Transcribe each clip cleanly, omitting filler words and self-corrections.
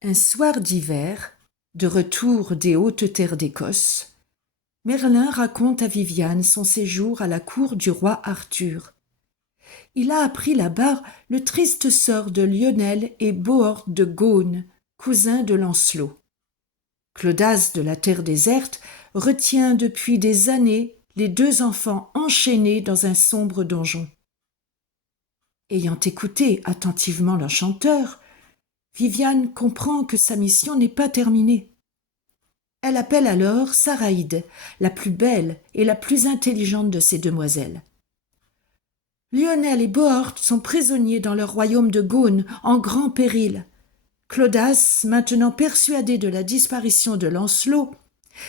Un soir d'hiver, de retour des hautes terres d'Écosse, Merlin raconte à Viviane son séjour à la cour du roi Arthur. Il a appris là-bas le triste sort de Lionel et Bohort de Gaune, cousins de Lancelot. Clodas de la terre déserte retient depuis des années les deux enfants enchaînés dans un sombre donjon. Ayant écouté attentivement l'enchanteur, Viviane comprend que sa mission n'est pas terminée. Elle appelle alors Saraïde, la plus belle et la plus intelligente de ces demoiselles. Lionel et Bohort sont prisonniers dans leur royaume de Gaune, en grand péril. Clodas, maintenant persuadé de la disparition de Lancelot,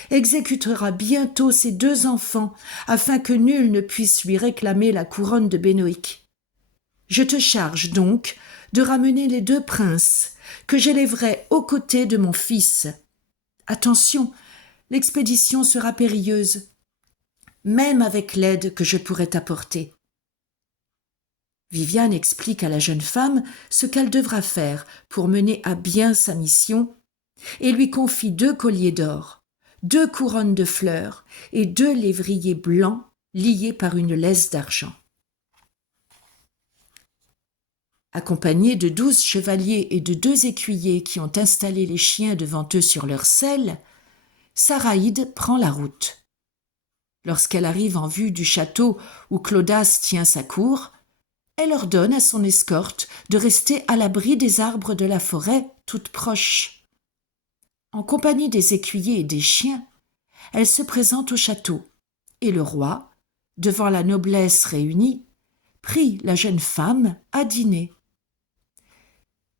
exécutera bientôt ses deux enfants afin que nul ne puisse lui réclamer la couronne de Bénoïc. Je te charge donc de ramener les deux princes, que j'élèverai aux côtés de mon fils. Attention, l'expédition sera périlleuse, même avec l'aide que je pourrais t'apporter. Viviane explique à la jeune femme ce qu'elle devra faire pour mener à bien sa mission et lui confie 2 colliers d'or, 2 couronnes de fleurs et 2 lévriers blancs liés par une laisse d'argent. Accompagnés de 12 chevaliers et de 2 écuyers qui ont installé les chiens devant eux sur leur selle, Saraïde prend la route. Lorsqu'elle arrive en vue du château où Clodas tient sa cour, elle ordonne à son escorte de rester à l'abri des arbres de la forêt toute proche. En compagnie des écuyers et des chiens, elle se présente au château, et le roi, devant la noblesse réunie, prie la jeune femme à dîner.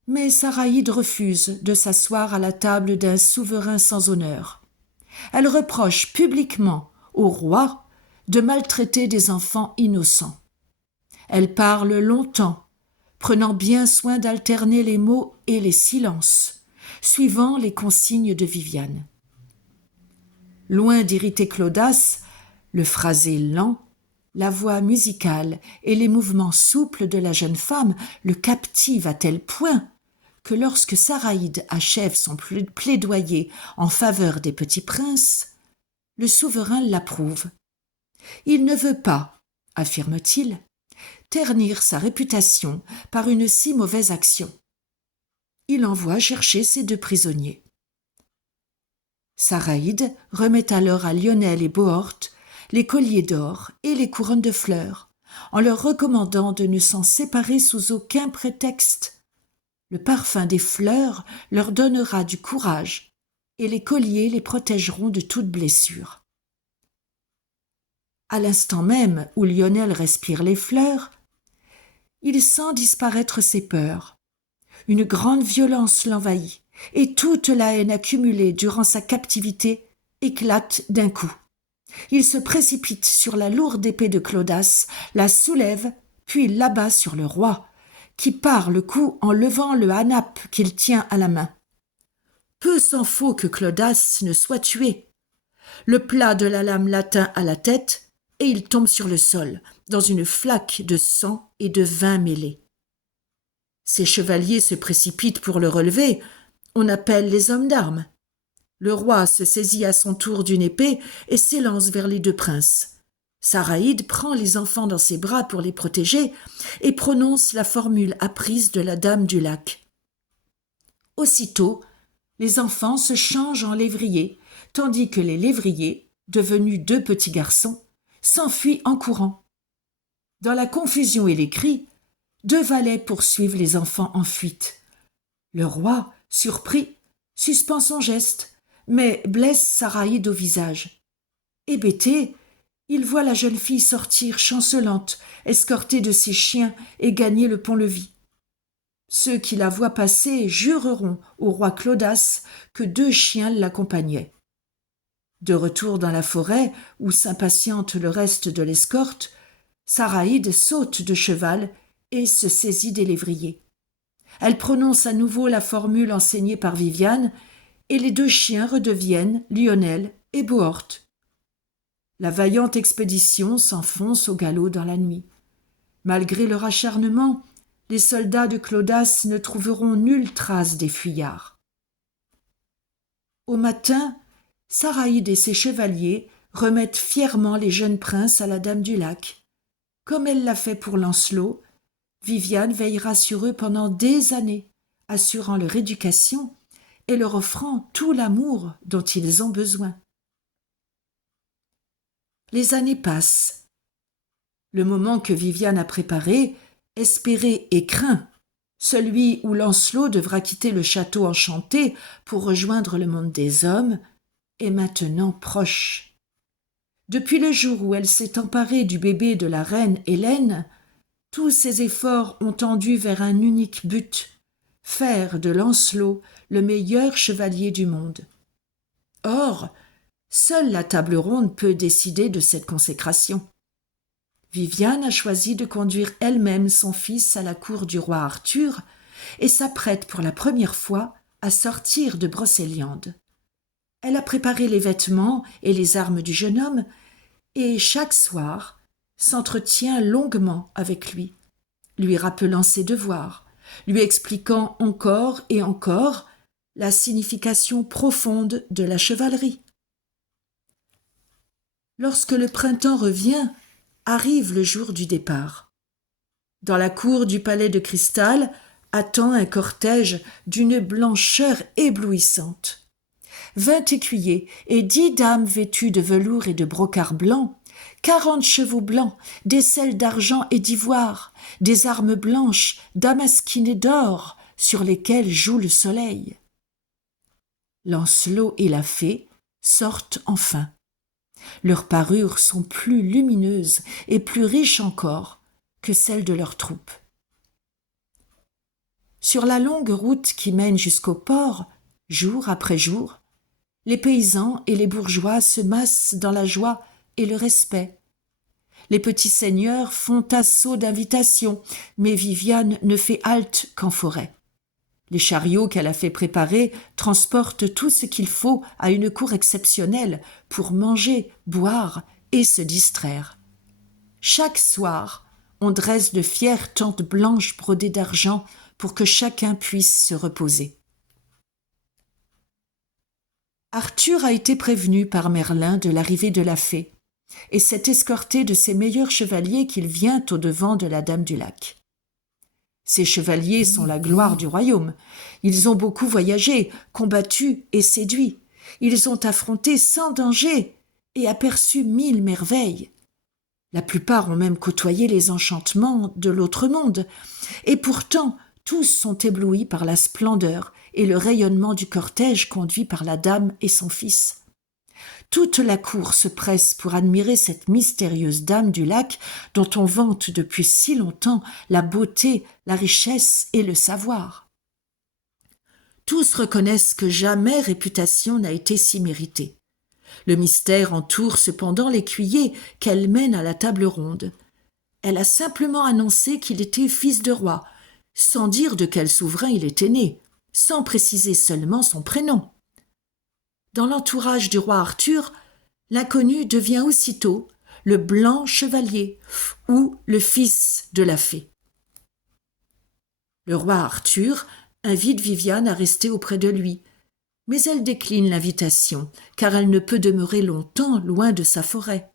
Mais Saraïde refuse de s'asseoir à la table d'un souverain sans honneur. Elle reproche publiquement au roi de maltraiter des enfants innocents. Elle parle longtemps, prenant bien soin d'alterner les mots et les silences, suivant les consignes de Viviane. Loin d'irriter Clodas, le phrasé lent, la voix musicale et les mouvements souples de la jeune femme le captivent à tel point que lorsque Saraïde achève son plaidoyer en faveur des petits princes, le souverain l'approuve. Il ne veut pas, affirme-t-il, ternir sa réputation par une si mauvaise action. Il envoie chercher ses 2 prisonniers. Saraïde remet alors à Lionel et Bohort les colliers d'or et les couronnes de fleurs, en leur recommandant de ne s'en séparer sous aucun prétexte. Le parfum des fleurs leur donnera du courage, et les colliers les protégeront de toute blessure. À l'instant même où Lionel respire les fleurs, il sent disparaître ses peurs. Une grande violence l'envahit, et toute la haine accumulée durant sa captivité éclate d'un coup. Il se précipite sur la lourde épée de Clodas, la soulève, puis l'abat sur le roi, qui part le coup en levant le hanap qu'il tient à la main. Peu s'en faut que Clodas ne soit tué. Le plat de la lame l'atteint à la tête, et il tombe sur le sol, dans une flaque de sang et de vin mêlés. Ses chevaliers se précipitent pour le relever. On appelle les hommes d'armes. Le roi se saisit à son tour d'une épée et s'élance vers les 2 princes. Saraïde prend les enfants dans ses bras pour les protéger et prononce la formule apprise de la dame du lac. Aussitôt, les enfants se changent en lévriers, tandis que les lévriers, devenus 2 petits garçons, s'enfuient en courant. Dans la confusion et les cris, 2 valets poursuivent les enfants en fuite. Le roi, surpris, suspend son geste, mais blesse Saraïde au visage. Hébété, il voit la jeune fille sortir chancelante, escortée de ses chiens, et gagner le pont-levis. Ceux qui la voient passer jureront au roi Clodas que 2 chiens l'accompagnaient. De retour dans la forêt, où s'impatiente le reste de l'escorte, Saraïde saute de cheval et se saisit des lévriers. Elle prononce à nouveau la formule enseignée par Viviane, et les 2 chiens redeviennent Lionel et Bohort. La vaillante expédition s'enfonce au galop dans la nuit. Malgré leur acharnement, les soldats de Clodas ne trouveront nulle trace des fuyards. Au matin, Saraïde et ses chevaliers remettent fièrement les jeunes princes à la Dame du Lac. Comme elle l'a fait pour Lancelot, Viviane veillera sur eux pendant des années, assurant leur éducation et leur offrant tout l'amour dont ils ont besoin. Les années passent. Le moment que Viviane a préparé, espéré et craint, celui où Lancelot devra quitter le château enchanté pour rejoindre le monde des hommes, est maintenant proche. Depuis le jour où elle s'est emparée du bébé de la reine Hélène, tous ses efforts ont tendu vers un unique but, faire de Lancelot le meilleur chevalier du monde. Or, seule la table ronde peut décider de cette consécration. Viviane a choisi de conduire elle-même son fils à la cour du roi Arthur et s'apprête pour la première fois à sortir de Brocéliande. Elle a préparé les vêtements et les armes du jeune homme et chaque soir s'entretient longuement avec lui rappelant ses devoirs, lui expliquant encore et encore la signification profonde de la chevalerie. Lorsque le printemps revient, arrive le jour du départ. Dans la cour du palais de cristal attend un cortège d'une blancheur éblouissante. 20 écuyers et 10 dames vêtues de velours et de brocart blanc, 40 chevaux blancs, des selles d'argent et d'ivoire, des armes blanches damasquinées d'or sur lesquelles joue le soleil. Lancelot et la fée sortent enfin. Leurs parures sont plus lumineuses et plus riches encore que celles de leurs troupes. Sur la longue route qui mène jusqu'au port, jour après jour, les paysans et les bourgeois se massent dans la joie et le respect. Les petits seigneurs font assaut d'invitations, mais Viviane ne fait halte qu'en forêt. Les chariots qu'elle a fait préparer transportent tout ce qu'il faut à une cour exceptionnelle pour manger, boire et se distraire. Chaque soir, on dresse de fières tentes blanches brodées d'argent pour que chacun puisse se reposer. Arthur a été prévenu par Merlin de l'arrivée de la fée et s'est escorté de ses meilleurs chevaliers qu'il vient au-devant de la Dame du Lac. Ces chevaliers sont la gloire du royaume. Ils ont beaucoup voyagé, combattu et séduit. Ils ont affronté sans danger et aperçu 1000 merveilles. La plupart ont même côtoyé les enchantements de l'autre monde. Et pourtant, tous sont éblouis par la splendeur et le rayonnement du cortège conduit par la dame et son fils. Toute la cour se presse pour admirer cette mystérieuse dame du lac dont on vante depuis si longtemps la beauté, la richesse et le savoir. Tous reconnaissent que jamais réputation n'a été si méritée. Le mystère entoure cependant l'écuyer qu'elle mène à la table ronde. Elle a simplement annoncé qu'il était fils de roi, sans dire de quel souverain il était né, sans préciser seulement son prénom. Dans l'entourage du roi Arthur, l'inconnu devient aussitôt le blanc chevalier ou le fils de la fée. Le roi Arthur invite Viviane à rester auprès de lui, mais elle décline l'invitation car elle ne peut demeurer longtemps loin de sa forêt.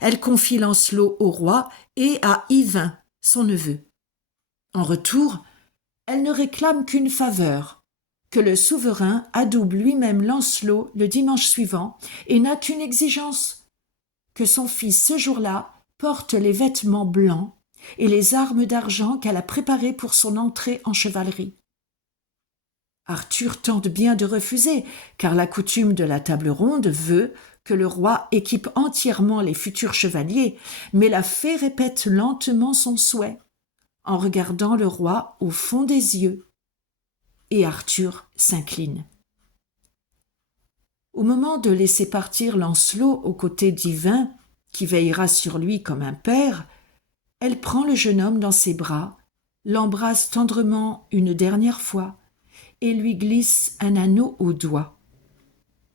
Elle confie Lancelot au roi et à Yvain, son neveu. En retour, elle ne réclame qu'une faveur, que le souverain adoube lui-même Lancelot le dimanche suivant et n'a qu'une exigence, que son fils ce jour-là porte les vêtements blancs et les armes d'argent qu'elle a préparées pour son entrée en chevalerie. Arthur tente bien de refuser, car la coutume de la table ronde veut que le roi équipe entièrement les futurs chevaliers, mais la fée répète lentement son souhait, en regardant le roi au fond des yeux. Et Arthur s'incline. Au moment de laisser partir Lancelot aux côtés d'Yvain, qui veillera sur lui comme un père, elle prend le jeune homme dans ses bras, l'embrasse tendrement une dernière fois et lui glisse un anneau au doigt.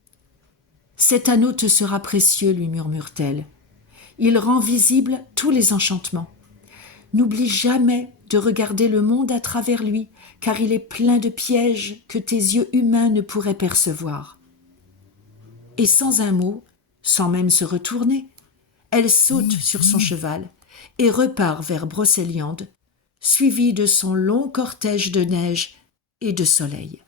« Cet anneau te sera précieux, lui murmure-t-elle. Il rend visibles tous les enchantements. N'oublie jamais de regarder le monde à travers lui, car il est plein de pièges que tes yeux humains ne pourraient percevoir. et sans un mot, sans même se retourner, elle saute sur son cheval et repart vers Brocéliande, suivie de son long cortège de neige et de soleil.